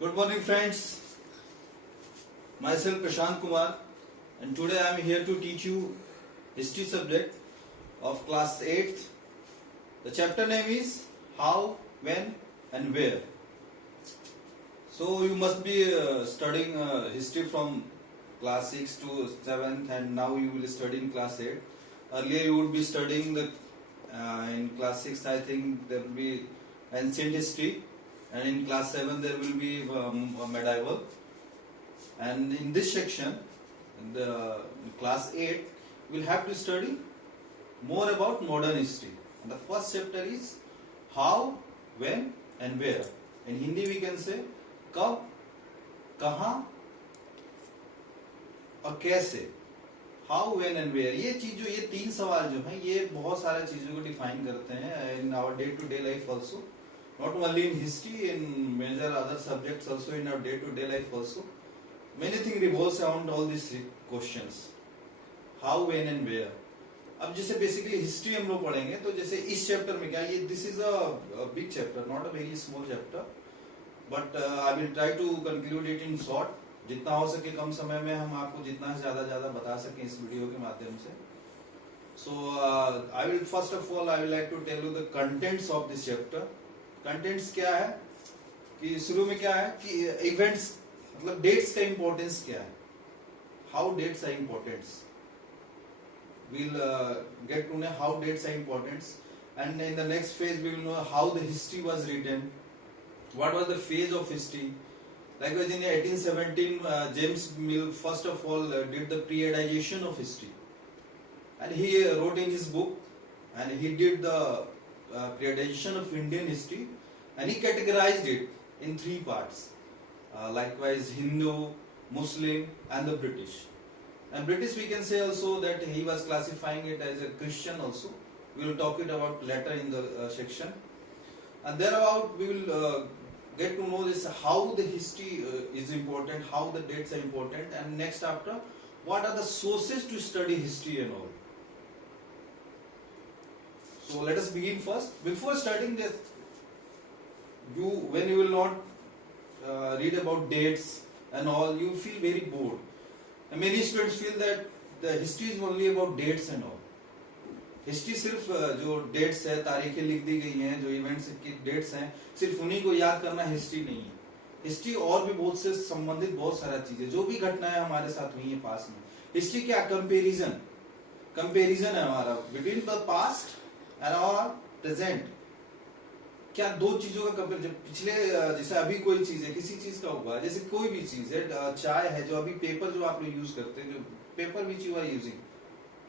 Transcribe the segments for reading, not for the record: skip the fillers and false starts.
Good morning, friends. Myself Prashant Kumar, and today I am here to teach you history subject of class 8th. The chapter name is How, When, and Where. So you must be studying history from class 6 to 7th, and now you will study in class 8. Earlier you would be studying the in class 6. I think there will be ancient history, and in class 7 there will be medieval. And in this section, in the class 8, we'll have to study more about modern history. And the first chapter is how, when, and where. In Hindi we can say कब, कहाँ और कैसे. How, when and where. ये चीज जो ये तीन सवाल जो हैं ये बहुत सारे चीजों को डिफाइन करते हैं in our day to day life also. Not only in history, in major other subjects also, in our day-to-day life also. Many things revolves around all these questions. How, when and where. अब जैसे basically history हम लोग पढ़ेंगे तो जैसे इस chapter में क्या ये this is a big chapter, not a very small chapter, but I will try to conclude it in short. जितना हो सके कम समय में हम आपको जितना ज्यादा बता सकें इस वीडियो के माध्यम से. So I will first of all I will like to tell you the contents of this chapter. Contents क्या है कि शुरू में क्या है कि इवेंट्स मतलब डेट्स का इंपॉर्टेंस क्या है. How dates are importants. we'll get to know how dates are important, and in the next phase we will know how the history was written, what was the phase of history. Likewise in 1817 James Mill first of all did the periodization of history, and he wrote in his book and he did the periodization of Indian history, and he categorized it in three parts. Likewise Hindu, Muslim and the British. And British we can say also that he was classifying it as a Christian also. We will talk it about later in the section. And thereabout we will get to know this how the history is important, how the dates are important, and next after what are the sources to study history and all. So let us begin first. Before starting this, when you will not read about dates and all, you feel very bored. And many students feel that the history is only about dates and all. History सिर्फ जो dates है, तारीखें लिख दी गई हैं, जो events की dates हैं, सिर्फ उन्हीं को याद करना हिस्ट्री नहीं है. हिस्ट्री और भी बहुत से संबंधित बहुत सारा चीजें जो भी घटनाएं हमारे साथ हुई हैं पास में. हिस्ट्री क्या कंपेरिजन है हमारा between the past and our present. क्या दो चीजों का कंपेरिजन. पिछले जैसे अभी कोई चीज है, किसी चीज का हुआ, जैसे कोई भी चीज है, चाय है, जो अभी पेपर जो आप लोग यूज करते हैं, जो paper which you are using,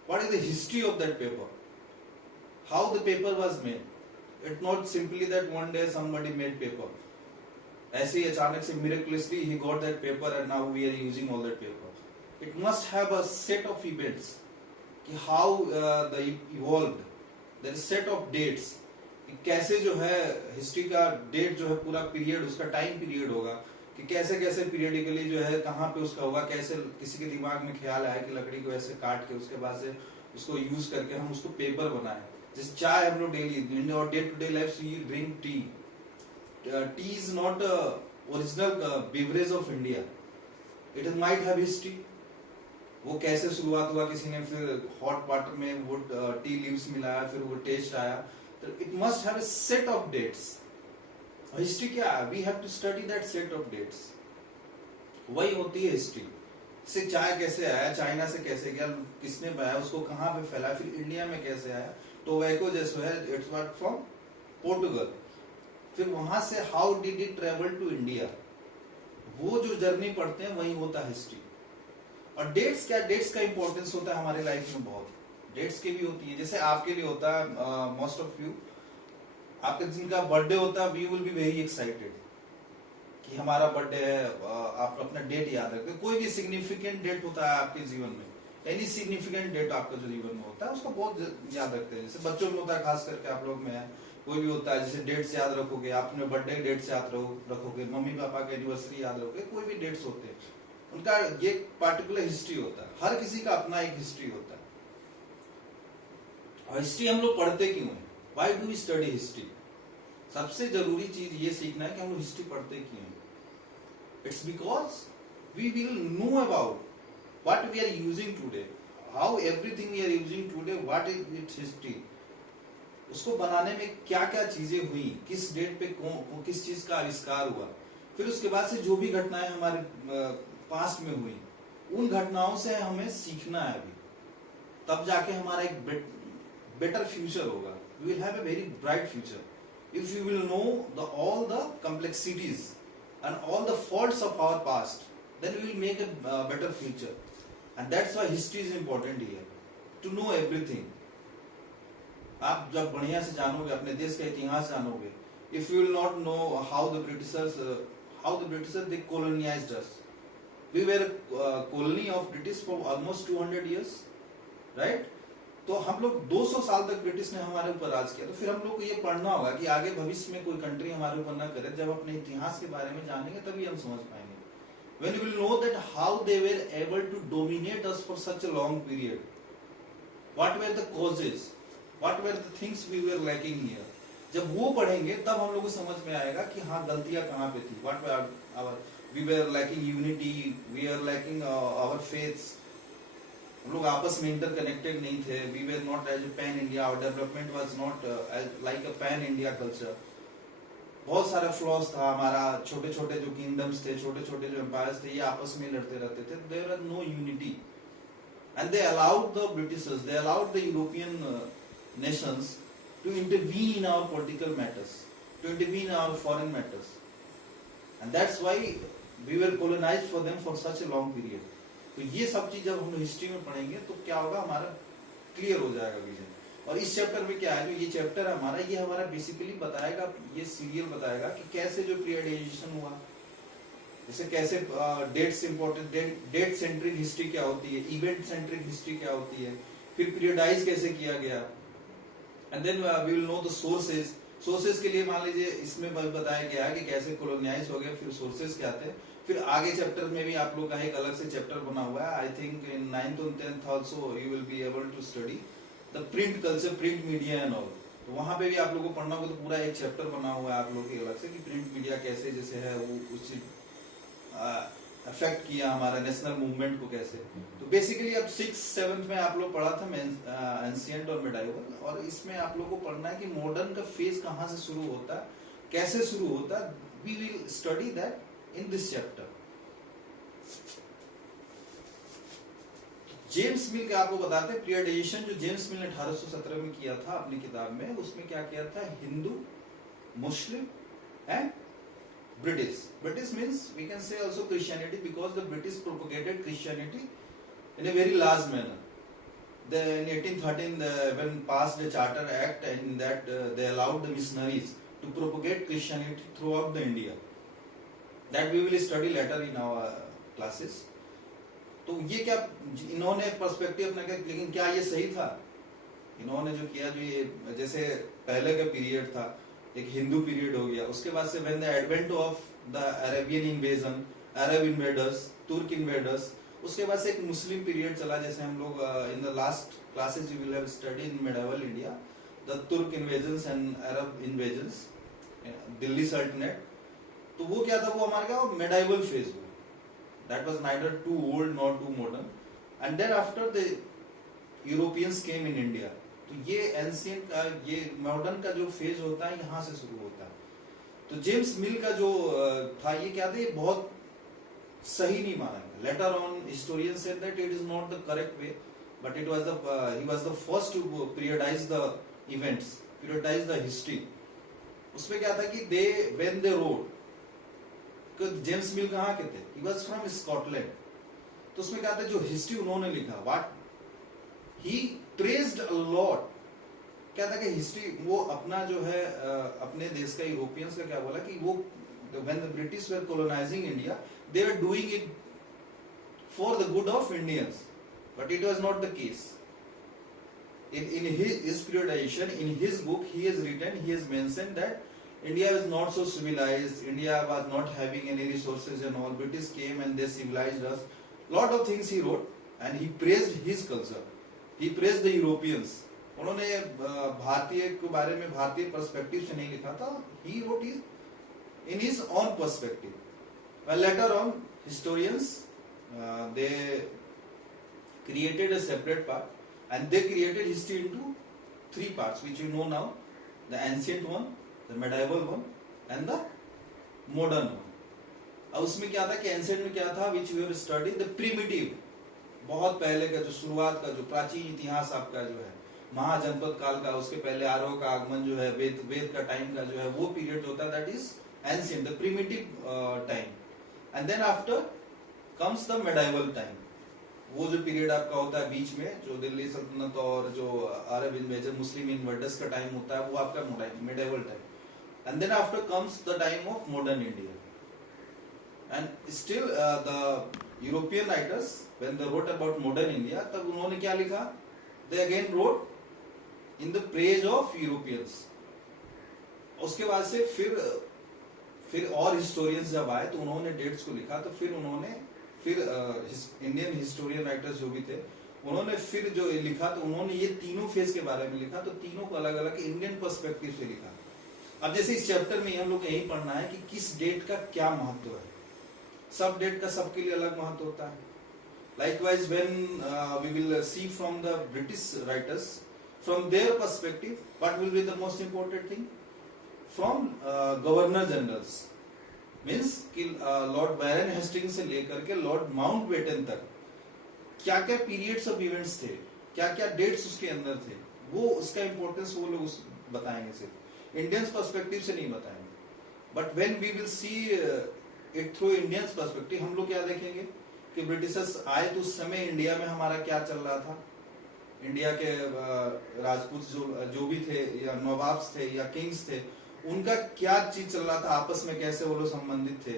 what is the history of that paper, how the paper was made. It not simply that one day somebody made paper, ऐसे ही अचानक से मिरेकुलसली ही got that paper and now we are using all that paper. It must have a set of events कि how the evolved, there is set of dates. कैसे जो है history का डेट जो है पूरा पीरियड, उसका टाइम पीरियड होगा कि कैसे कैसे पीरियडिकली जो है कहाँ पे उसका होगा, कैसे किसी के दिमाग में ख्याल आया कि लकड़ी को ऐसे काट के उसके बाद से उसको यूज करके हम उसको पेपर बनाए. जैसे चाय हम लोग daily in our day to day life we drink tea. Tea is not original beverage of India. It might have history. वो कैसे शुरुआत हुआ, किसी ने फिर हॉट वाटर में वो टी लीव्स मिलाया, फिर वो टेस्ट आया. It must have a set of dates. History क्या है? We have to study that set of dates. वही होती है हिस्ट्री. से चाय कैसे आया, चाइना से कैसे गया, किसने बनाया, उसको कहाँ पे फैला, फिर इंडिया में कैसे आया. टोबैको जैसे है, इट्स व्हाट फ्रॉम पोर्टुगल. फिर वहां से how did it travel to India. वो जो जर्नी पढ़ते हैं वही होता है हिस्ट्री. और डेट्स क्या, डेट्स का इंपॉर्टेंस होता है हमारे लाइफ में बहुत. डेट्स की भी होती है, जैसे आपके लिए होता है, मोस्ट ऑफ यू आपके जिनका बर्थडे होता है, we will be very excited कि हमारा बर्थडे है. आप अपना डेट याद रखते हैं. कोई भी सिग्निफिकेंट डेट होता है आपके जीवन में, एनी सिग्निफिकेंट डेट आपका जो जीवन में होता है उसको बहुत याद रखते हैं. जैसे बच्चों में होता है, खास करके आप लोग में है, कोई भी होता है जैसे डेट्स याद रखोगे, आपने बर्थडे डेट्स याद रखोगे, मम्मी पापा के एनिवर्सरी याद रखोगे, कोई भी डेट्स होते हैं उनका ये पार्टिकुलर हिस्ट्री होता है. हर किसी का अपना एक हिस्ट्री होता है. और हिस्ट्री हम लोग पढ़ते क्यों हैं? Why do we study history? सबसे जरूरी चीज ये सीखना है कि हम लोग हिस्ट्री पढ़ते क्यों हैं. It's because we will know about what we are using today, how everything we are using today, what is its history, उसको बनाने में क्या क्या चीजें हुई, किस डेट पे किस चीज का आविष्कार हुआ, फिर उसके बाद से जो भी घटनाएं हमारे पास्ट में हुई, उन घटनाओं से हमें सीखना है अभी, तब जाके हमारा एक बेटर फ्यूचर होगा. We will have a very bright future if we will know all the complexities and all the faults of our past. Then we will make a better future, and that's why history is important here, to know everything. आप जब बढ़िया से जानोगे, अपने देश का इतिहास जानोगे, if you will not know how the Britishers they colonized us. We were a colony of British for almost 200 years, right? तो हम लोग 200 साल तक ब्रिटिश ने हमारे ऊपर राज किया. तो फिर हम लोग को ये पढ़ना होगा कि आगे भविष्य में कोई कंट्री हमारे ऊपर ना करे. जब अपने इतिहास के बारे में जानेंगे तभी हम समझ पाएंगे. When we will know that how they were able to dominate us for such a long period, what were the causes, what were the things we were lacking here. जब वो पढ़ेंगे तब हम लोग को समझ में आएगा कि हाँ गलतियां कहाँ पे थी. What were our, we were lacking unity, we are lacking our faiths. हम लोग आपस में इंटरकनेक्टेड नहीं थे. We were not as a pan India, our development was not like a pan India culture. बहुत सारा फ्लॉज था हमारा. छोटे छोटे जो किंगडम्स थे, छोटे छोटे जो एम्पायर्स थे, ये आपस में लड़ते रहते थे. There was no unity, and they allowed the Britishers, they allowed the European nations to intervene in our political matters, to intervene in our foreign matters, and that's why we were colonised for them for such a long period. तो ये सब चीज जब हम history में पढ़ेंगे तो क्या होगा, हमारा क्लियर हो जाएगा विजन. और इस चैप्टर में क्या है, जो ये चैप्टर है हमारा, ये हमारा बेसिकली बताएगा, ये सीरियल बताएगा कि कैसे जो पीरियडाइजेशन हुआ, जैसे कैसे dates important, date centric history क्या होती है, इवेंट सेंट्रिक हिस्ट्री क्या होती है, फिर पीरियडाइज कैसे किया गया, and then we will know the sources. Sources के लिए मान लीजिए इसमें बताया गया है कि कैसे कॉलोनाइज हो गया, फिर सोर्सेज क्या थे. फिर आगे चैप्टर में भी आप लोग का एक अलग से चैप्टर बना हुआ है. आई थिंक इन 9th और 10th also you will be able to study the print culture, print media and all. तो वहां पे भी आप लोगों को पढ़ना होगा. तो पूरा एक चैप्टर बना हुआ है आप लोगों के अलग से कि प्रिंट मीडिया कैसे जैसे है वो कुछ अफेक्ट किया हमारा नेशनल मूवमेंट को कैसे. तो बेसिकली अब 6th 7th में आप लोग पढ़ा था एंशिएंट और मिडाइवल, और इसमें आप लोग को पढ़ना है कि मॉडर्न का फेज कहाँ से शुरू होता है, कैसे शुरू होता है. We will study that in this chapter. James Mill के आपको बताते हैं पीरियडाइजेशन जो जेम्स मिल ने 1817 में किया था अपनी किताब में. उसमें क्या किया था, Hindu, Muslim and British. British means we can say also Christianity, because the British propagated Christianity in a very large manner. In 1813 when passed the Charter Act, and that they allowed the missionaries to propagate Christianity throughout the India. That we will study later in our classes. तो ये क्या इन्होंने perspective अपना क्या, लेकिन क्या ये सही था? इन्होंने जो किया, जो ये जैसे पहले का पीरियड था, एक हिंदू पीरियड हो गया, उसके बाद से when the advent of the Arabian invasion, Arab invaders, Turk invaders, उसके बाद से एक मुस्लिम पीरियड चला. जैसे हम लोग in the last classes you will have study in medieval India the Turk invasions and Arab invasions, Delhi सल्तनत. तो वो क्या था, वो हमारे क्या मेडाइवल फेज हुआ. That was neither too old not too modern, and then after the Europeans came in India. तो ये एंशिएंट का, ये मॉडर्न का जो फेज होता है यहाँ से शुरू होता है. तो जेम्स मिल का जो था, ये क्या था, ये बहुत सही नहीं माना गया. Later on historian said that it is not the correct way, but it was the he was the first to periodize the events, periodize the history. उसमें क्या था कि they when they wrote, James Mill कहाँ के थे, he was from Scotland. तो उसमें क्या था, जो हिस्ट्री उन्होंने लिखा, what he traced a lot. क्या था कि हिस्ट्री वो अपना जो है अपने देश का, यूरोपियंस का क्या बोला कि वो when the British were colonizing India, they were doing it for the good of Indians, but it was not the case. In his periodization, in his book, he has written, he has mentioned that India was not so civilized, India was not having any resources and all. British came and they civilized us. Lot of things he wrote, and he praised his culture. He praised the Europeans. उन्होंने भारतीय के बारे में भारतीय perspective से नहीं लिखा था. He wrote in his own perspective. Well, later on, historians they created a separate part, and they created history into three parts, which you know now: the ancient one, the medieval one, and the modern one. अब उसमें क्या था कि ancient में क्या था, which we have study the primitive, बहुत पहले का जो शुरुआत का जो प्राचीन इतिहास आपका जो है महाजनपद काल का, उसके पहले आर्यों का आगमन जो है, वेद का टाइम का जो है वो पीरियड होता है, that is ancient, the primitive time. And then after comes the medieval time, वो जो पीरियड आपका होता है बीच में, जो दिल्ली सल्तनत और जो अरब इन्वेजन मुस्लिम इन्वर्डर्स का टाइम होता है, वो आपका medieval time. And then after comes the time of modern India. And still the European writers when they wrote about modern India, तब उन्होंने क्या लिखा, they again wrote in the praise of Europeans. उसके बाद से फिर और हिस्टोरियंस जब आए तो उन्होंने डेट्स को लिखा, तो फिर इंडियन हिस्टोरियन राइटर्स जो भी थे उन्होंने फिर जो लिखा, तो उन्होंने ये तीनों फेज के बारे में लिखा, तो तीनों को अलग अलग इंडियन पर्सपेक्टिव से लिखा. अब जैसे इस चैप्टर में हम लोग यही पढ़ना है कि किस डेट का क्या महत्व है. सब डेट का सबके लिए अलग महत्व होता है. Likewise, when we will see from the British writers, from their perspective, what will be the most important thing? From Governor Generals, means कि लॉर्ड बैरन हेस्टिंग्स से लेकर के लॉर्ड माउंटबेटन तक क्या क्या पीरियड्स ऑफ इवेंट्स थे, क्या क्या डेट्स उसके अंदर थे, वो उसका इंपॉर्टेंस वो लोग बताएंगे. सिर्फ इंडियंस पर्सपेक्टिव से नहीं बताएंगे. But when we will see it through Indians perspective, हम लोग क्या देखेंगे कि ब्रिटिशर्स आए तो उस समय इंडिया में हमारा क्या चल रहा था, इंडिया के राजपूत जो भी थे या नवाब्स थे या किंग्स थे, उनका क्या चीज चल रहा था, आपस में कैसे वो लोग संबंधित थे,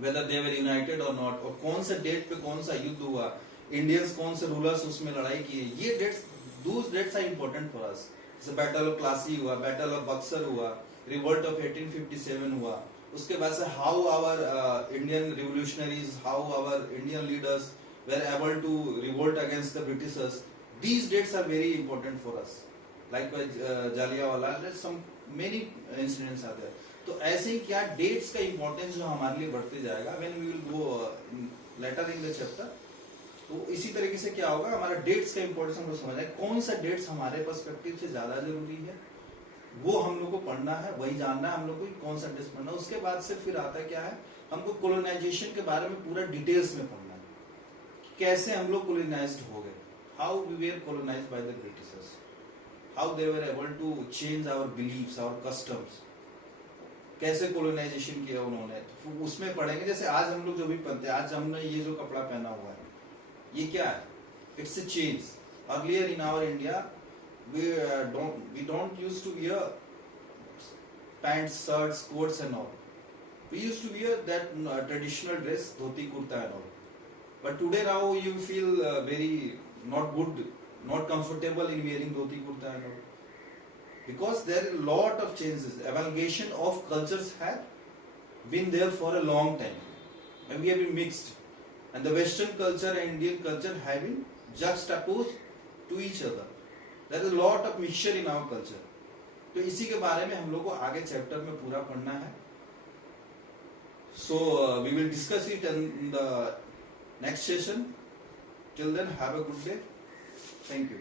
वेदर दे वर यूनाइटेड और नॉट, और कौन सा डेट पे कौन सा युद्ध हुआ, इंडियंस कौन से रूलर्स उसमें लड़ाई किए. ये dates, those dates are important for us. जैसे बैटल ऑफ प्लासी हुआ, बैटल ऑफ बक्सर हुआ, रिवोल्ट ऑफ 1857 हुआ. उसके बाद से how our Indian revolutionaries, how our Indian leaders were able to revolt against the Britishers. These dates are very important for us. Likewise, Jallianwala, there's some many incidents are there. तो ऐसे ही क्या dates का importance जो हमारे लिए बढ़ते जाएगा when we will go later in the chapter. तो इसी तरीके से क्या होगा, हमारा डेट्स का इंपॉर्टेंस हमको समझना है, कौन सा डेट्स हमारे पर्सपेक्टिव से ज्यादा जरूरी है, वो हम लोग को पढ़ना है, वही जानना है हम लोग को कौन सा डेट्स पढ़ना है. उसके बाद से फिर आता है क्या है, हमको कोलोनाइजेशन के बारे में पूरा डिटेल्स में पढ़ना है, कैसे हम लोग कोलोनाइज्ड हो गए, how we were colonised by the Britishers, how they were able to change our beliefs, our customs, कैसे कोलोनाइजेशन किया उन्होंने. तो उसमें पढ़ेंगे. जैसे आज हम लोग जो भी पहनते हैं, आज हमने ये जो कपड़ा पहना हुआ है, ये क्या है, it's a change. Earlier in our India we don't used to wear pants, shirts, coats and all. We used to wear that traditional dress, dhoti, kurta and all. But today now you feel very not good, not comfortable in wearing dhoti, kurta and all. Because there are a lot of changes. Amalgamation of cultures have been there for a long time. And we have been mixed. And the Western culture and Indian culture have been juxtaposed to each other. There is a lot of mixture in our culture. तो इसी के बारे में हम लोग को आगे chapter में पूरा पढ़ना है. So we will discuss it in the next session. Till then, have a good day. Thank you.